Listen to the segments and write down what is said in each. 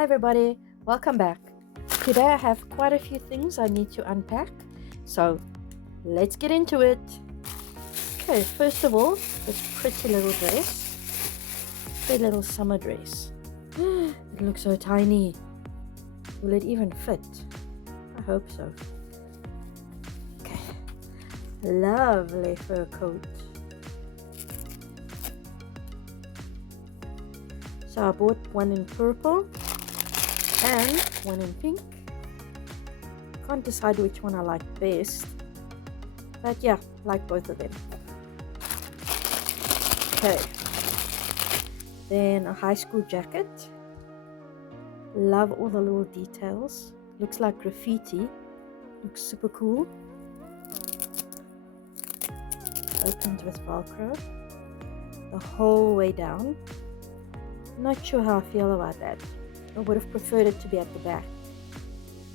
Hi everybody, welcome back. Today I have quite a few things I need to unpack, so let's get into it. Okay, first of all, this pretty little dress, pretty little summer dress. It looks so tiny. Will it even fit? I hope so. Okay, lovely fur coat. So I bought one in purple and one in pink. Can't decide which one I like best, but yeah, like both of them. Okay, then a high school jacket. Love all the little details. Looks like graffiti. Looks super cool. Opens with Velcro the whole way down. Not sure how I feel about that. I would have preferred it to be at the back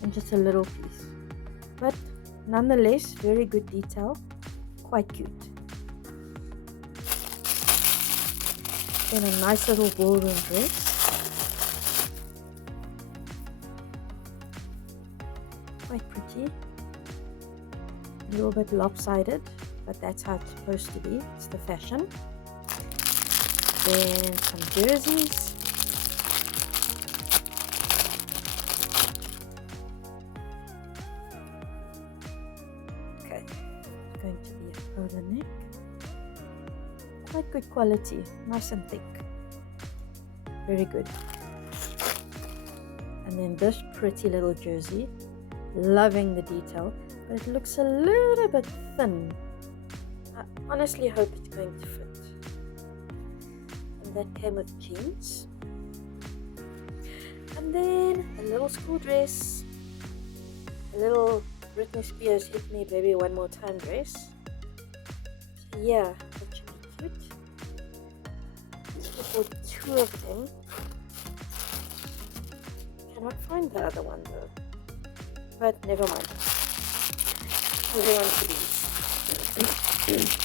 and just a little piece, but nonetheless very good detail, quite cute. Then a nice little ballroom dress, quite pretty, a little bit lopsided, but that's how it's supposed to be. It's the fashion. Then some jerseys. Okay, it's going to be a polo neck. Quite good quality, nice and thick. Very good. And then this pretty little jersey. Loving the detail, but it looks a little bit thin. I honestly hope it's going to fit. That came with jeans, and then a little school dress, a little Britney Spears Hit Me Baby One More Time dress. So yeah, that should be cute. I bought two of them. Cannot find the other one though, but never mind. Moving on to these.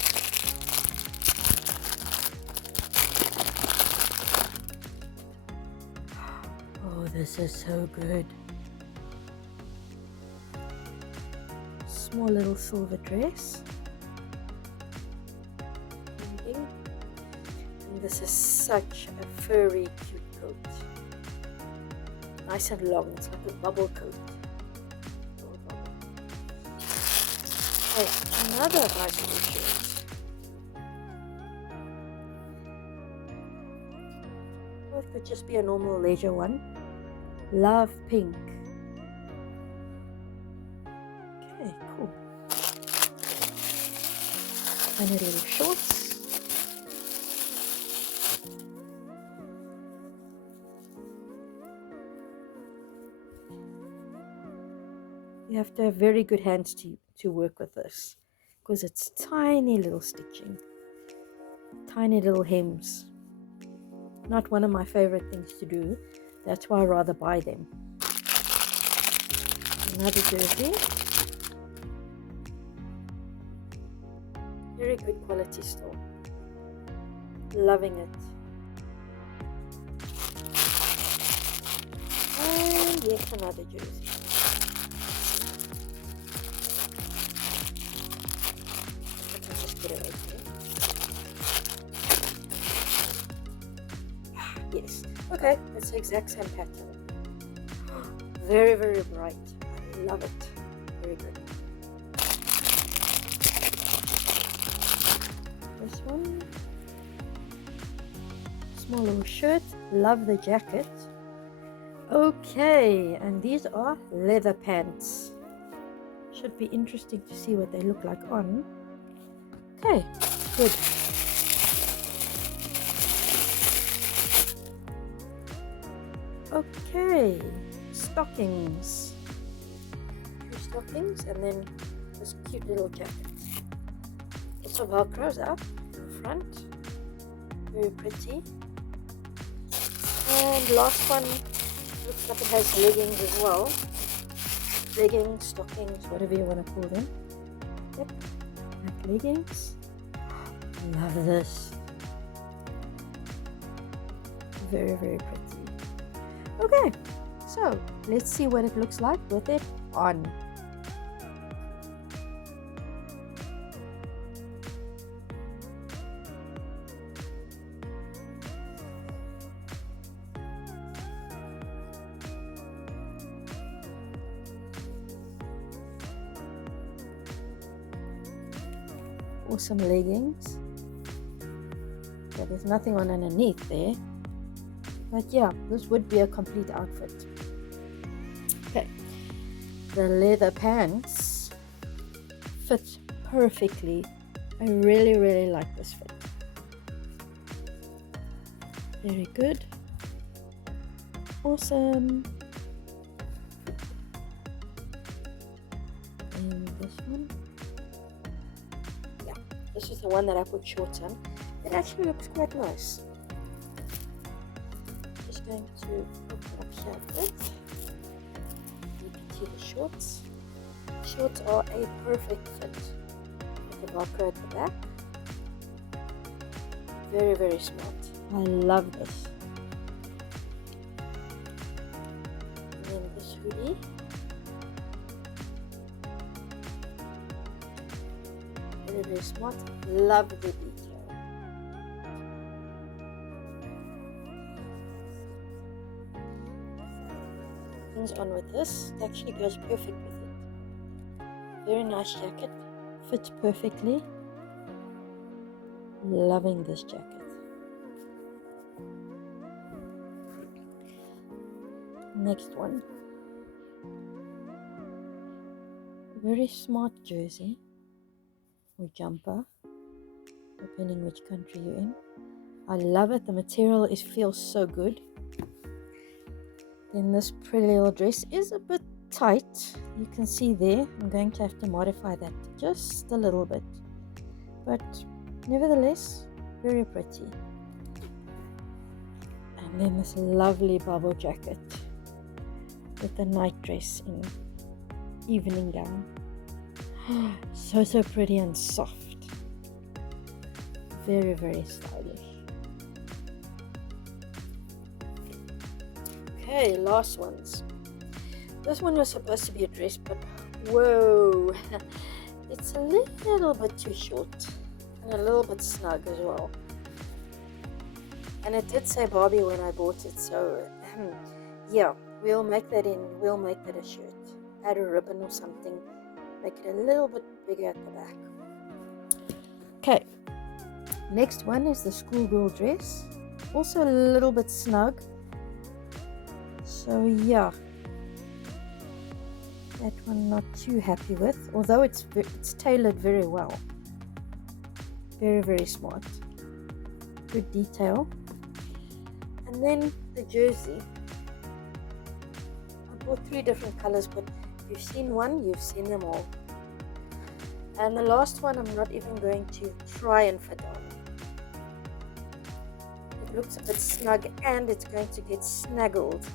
Oh, this is so good. Small little silver dress. And this is such a furry, cute coat. Nice and long. It's like a bubble coat. Okay, another nice little shirt. Or it could just be a normal leisure one. Love pink. Okay, cool. Tiny little shorts. You have to have very good hands to work with this, because it's tiny little stitching, tiny little hems. Not one of my favorite things to do. That's why I rather buy them. Another jersey. Very good quality still. Loving it. And yet another jersey. I can just get it right here. Yes. Okay, it's the exact same pattern. Very, very bright. I love it. Very good. This one. Small little shirt. Love the jacket. Okay, and these are leather pants. Should be interesting to see what they look like on. Okay, good. Okay, stockings. Two stockings, and then this cute little jacket. Also velcros up in front. Very pretty. And last one looks like it has leggings as well. Leggings, stockings, whatever you want to call them. Yep, like leggings. Love this. Very, very pretty. Okay, so let's see what it looks like with it on. Awesome leggings. Yeah, there's nothing on underneath there. But yeah, this would be a complete outfit. Okay, the leather pants fit perfectly. I really like this fit. Very good. Awesome. And this one. Yeah, this is the one that I put shorts on. It actually looks quite nice. Just going to open up here a bit. You can see the shorts. Shorts are a perfect fit with the Velcro at the back. Very smart. I love this. And then this hoodie. Very smart. Love the detail. Things on with this. It actually goes perfect with it. Very nice jacket. Fits perfectly. Loving this jacket. Next one. Very smart jersey or jumper, depending which country you're in. I love it. The material feels so good. Then this pretty little dress is a bit tight. You can see there. I'm going to have to modify that just a little bit. But nevertheless, very pretty. And then this lovely bubble jacket with a night dress in evening gown. So pretty and soft. Very stylish. Okay, last ones. This one was supposed to be a dress, but whoa, it's a little bit too short and a little bit snug as well. And it did say Barbie when I bought it, so yeah, we'll make that a shirt. Add a ribbon or something, make it a little bit bigger at the back. Okay, next one is the schoolgirl dress, also a little bit snug. So yeah, that one not too happy with, although it's tailored very well. Very smart. Good detail. And then the jersey. I bought 3 different colors, but you've seen one, you've seen them all. And the last one I'm not even going to try and fit on. It looks a bit snug and it's going to get snuggled.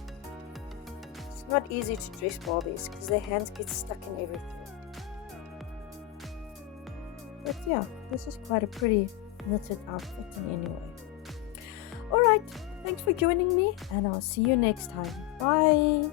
It's not easy to dress Barbies because their hands get stuck in everything. But yeah, this is quite a pretty knitted outfit in any way. Alright, thanks for joining me and I'll see you next time. Bye!